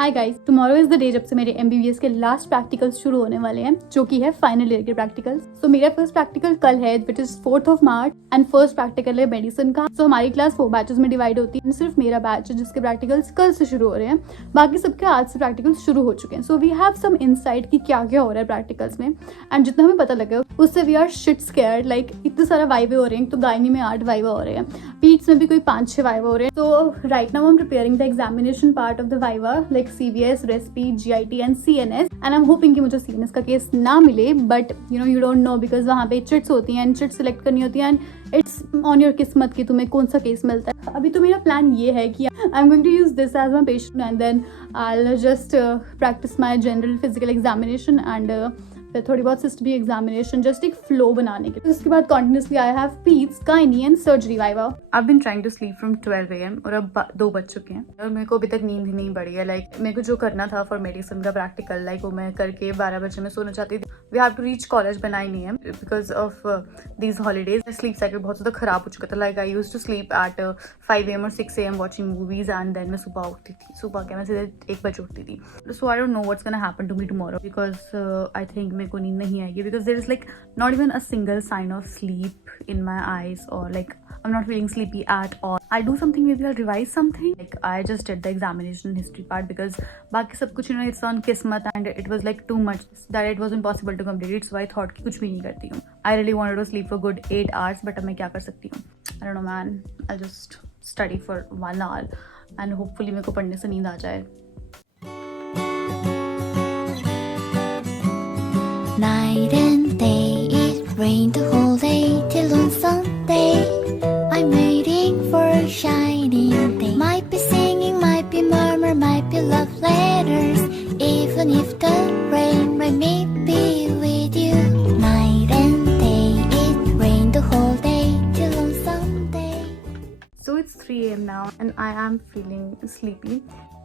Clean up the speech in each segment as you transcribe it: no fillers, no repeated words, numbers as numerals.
Hi guys, tomorrow is the day जब से मेरे MBBS के लास्ट प्रैक्टिकल्स शुरू होने वाले हैं, जो कि है फाइनल ईयर के प्रैक्टिकल्स। सो मेरा फर्स्ट प्रैक्टिकल कल है, which is 4th March, and first practical है मेडिसिन का। सो हमारी क्लास 4 बैचेस में डिवाइड होती है। सिर्फ मेरा बैच है जिसके प्रैक्टिकल्स कल से शुरू हो रहे हैं, बाकी सबके आज से प्रैक्टिकल्स शुरू हो चुके हैं। So we have some insight कि क्या क्या हो रहा है प्रैक्टिकल्स में, एंड जितना हमें पता लगा उससे we are shit scared. Like इतने सारा वाइवे हो रहे हैं, तो गायनी में 8 वाइवा हो रहे हैं, पीट्स में भी कोई 5-6 वाइवा हो रहे हैं। तो right now I am preparing the examination part of the viva, like CVS, recipe, GIT and CNS, and I am hoping कि मुझे CNS का केस ना मिले, but you don't know, because वहाँ पे चिट्स होती हैं एंड चिट्स सिलेक्ट करनी होती है, एंड इट्स ऑन योर किस्मत कि तुम्हें कौन सा केस मिलता है। अभी तो मेरा प्लान ये है कि I am going to use this as my patient, and then I will just practice my general physical examination and फिर थोड़ी बहुत सिस्टमी एग्जामिनेशन, जस्ट एक फ्लो बनाने के। उसके बाद continuously I have paeds, gynae and surgery viva. I been trying to sleep from 12 AM और अब 2 बज चुके हैं और मेरे को अभी तक नींद ही नहीं बढ़ी है। लाइक मेरे को जो करना था फॉर मेडिसिन का प्रैक्टिकल, लाइक वो मैं करके 12 बजे मैं सोना चाहती थी। We have to reach college by 9 AM because of these holidays. Sleep cycle बहुत ज़्यादा खराब हो चुका था। Like I use to sleep at 5 AM और 6 AM watching movies, and then मैं सुबह उठती थी। सुबह क्या, मैं सीधे 1 बजे उठती थी। So I don't know what's gonna happen to me tomorrow, because I think मेरे को नींद नहीं आएगी, because there is like not even a single sign of sleep in my eyes, or like I'm not feeling sleepy at all. I do something, maybe I'll revise something. Like I just did the examination history part because बाकी सब कुछ it's on kismat, and it was like too much that it wasn't possible to complete it, so I thought कि कुछ भी नहीं करती हूँ। I really wanted to sleep for good 8 hours, but अब मैं क्या कर सकती हूँ? I don't know man, I'll just study for 1 hour and hopefully मेरे को पढ़ने से नींद आ जाए। Night and day, it rained the whole day till on Sunday. I'm waiting for a shining day. Might be singing, might be murmur, might be love letters. Even if the rain may be with you. Night and day, it rained the whole day till on Sunday. So it's 3 AM now and I am feeling sleepy.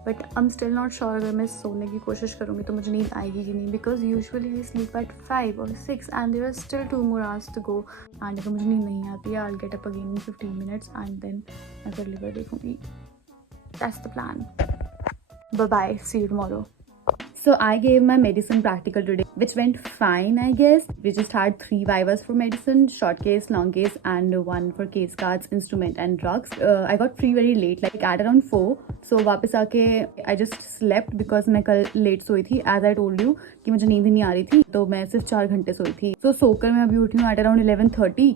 But I am still not sure अगर मैं सोने की कोशिश करूँगी तो मुझे नींद आएगी कि नहीं, because usually I sleep at 5 or 6 and there are still 2 more hours to go, and अगर मुझे नींद नहीं आती है I will get up again in 15 minutes and then मैं फिर लिवर देखूँगी। That's the plan. Bye bye, see you tomorrow. So I gave my medicine practical today, which went fine, I guess. We just had 3 vivas for medicine: short case, long case, and 1 for case cards, instrument, and drugs. I got free very late, like at around 4. So वापस आके I just slept because मैं कल late सोई थी, as I told you कि मुझे नींद नहीं आ रही थी, तो मैं सिर्फ 4 घंटे सोई थी। So सोकर मैं अभी उठी हूँ at around 11:30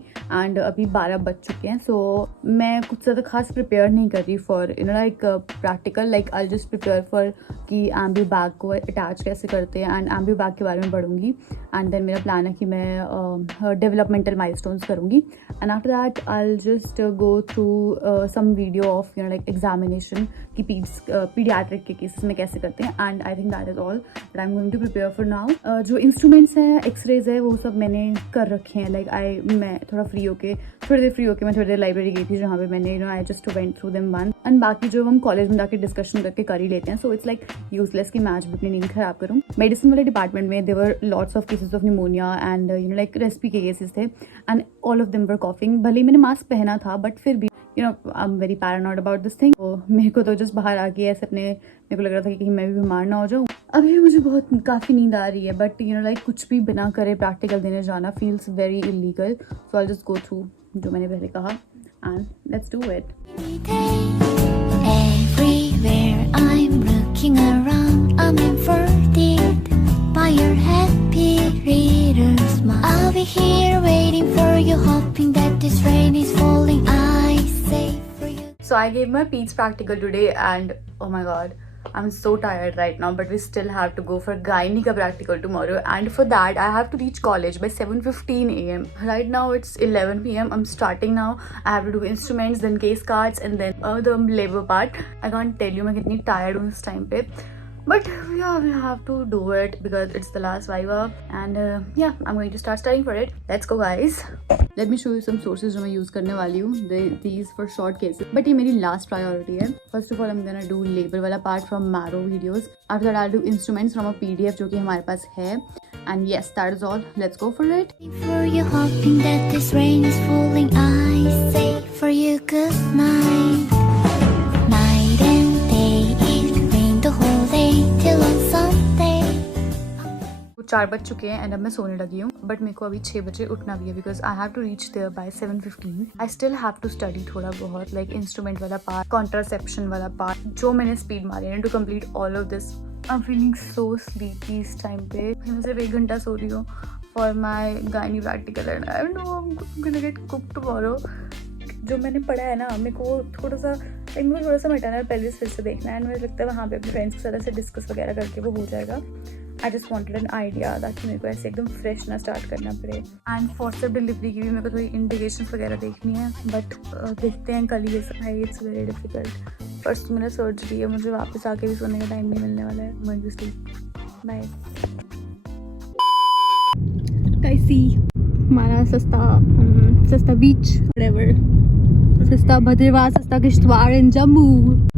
and अभी 12 बज चुके हैं। So मैं कुछ ज़्यादा खास प्रिपेयर नहीं कर रही for like practical, like I'll just prepare for कि एम्बी बैग को अटैच कैसे करते हैं, एंड एम्बी बैग के बारे में पढ़ूंगी, एंड देन मेरा प्लान है कि मैं डेवलपमेंटल माइलस्टोन्स करूंगी, and after that I will just go through some video of like examination की पीडियाट्रिक के केसेस में कैसे करते हैं, and I think that is all that I am going to prepare for now. जो instruments हैं, x-rays है, वो सब मैंने कर रखे हैं। लाइक मैं थोड़ा फ्री होके मैं थोड़ी देर लाइब्रेरी गई थी, जहाँ पे मैंने I just went through them one, and बाकी जो हम कॉलेज में जाके डिस्कशन करके कर ही लेते हैं। सो इट्स लाइक यूजलेस कि मैं आज भी अपनी नींद खराब करूँ। मेडिसिन वाले डिपार्टमेंट में there were lots of cases of pneumonia and like respi के केसेस थे, and all of them were coughing. भले ही मैंने मास्क पहना था, बट फिर भी I am very paranoid about this thing. तो मेरे को तो जस्ट बाहर आके ऐसे मेरे को लग रहा था कि कहीं मैं भी बीमार ना हो जाऊँ। अभी मुझे बहुत काफ़ी नींद आ रही है, बट लाइक कुछ भी बिना करे प्रैक्टिकल देने जाना feels very illegal. So I just go through जो मैंने पहले कहा, and let's do it. Everywhere I'm looking around, I'm inverted by your happy reader smile. I'll be here waiting for you, hoping that this rain is falling. I say for you. So I gave my PEDS practical today, and oh my god, I'm so tired right now, but we still have to go for gynae ka practical tomorrow, and for that I have to reach college by 7:15 AM. Right now it's 11 PM. I'm starting now. I have to do instruments, then case cards, and then the labor part. I can't tell you मैं कितनी tired हूँ इस time पे, but yeah, we have to do it because it's the last viva, and yeah, I'm going to start studying for it. Let's go guys. Let me show you some sources जो मैं use करने वाली हूँ, these for short cases, but ये मेरी last priority है। First of all, I'm gonna do labor वाला part from Marrow videos. After that, I'll do instruments from a PDF जो कि हमारे पास है, and yes, that is all. Let's go for it. For you, hoping that this rain is falling. I say for you good night. Night and day, it rained the whole day 4 बज चुके हैं एंड अब मैं सोने लगी हूँ. बट मेरे को अभी 6 बजे उठना भी है because I have to reach there by 7:15. I still have to study थोड़ा बहुत, लाइक इंस्ट्रूमेंट वाला पार्ट, कॉन्ट्रासेप्शन वाला पार्ट, जो मैंने स्पीड मारी है to complete all of this. I am feeling so sleepy इस टाइम पे. मैं सिर्फ 1 घंटा सो रही हूँ for my gynae practical and I know I am gonna get cooked tomorrow. जो मैंने पढ़ा है ना, मेरे को थोड़ा सा मिटाना है, पहले फिर से देखना है. एंड मुझे लगता है वहाँ पे अपने फ्रेंड्स के साथ ऐसे डिस्कस वगैरह करके वो हो जाएगा. I just wanted an idea ताकि मेरे को ऐसे एकदम फ्रेश ना स्टार्ट करना पड़े. एंड फॉस्टर डिलीवरी की भी मेरे को थोड़ी इंडिकेशन वगैरह देखनी है. बट देखते हैं कल ये सब है. It's very difficult. फर्स्ट मेरा सर्जरी है, मुझे वापस आके भी सोने का टाइम नहीं मिलने वाला है. मुझे स्लीप. बाय. कैसी हमारा सस्ता बीच, सस्ता भद्रवाह, सस्ता किश्तवाड़ इन जम्मू.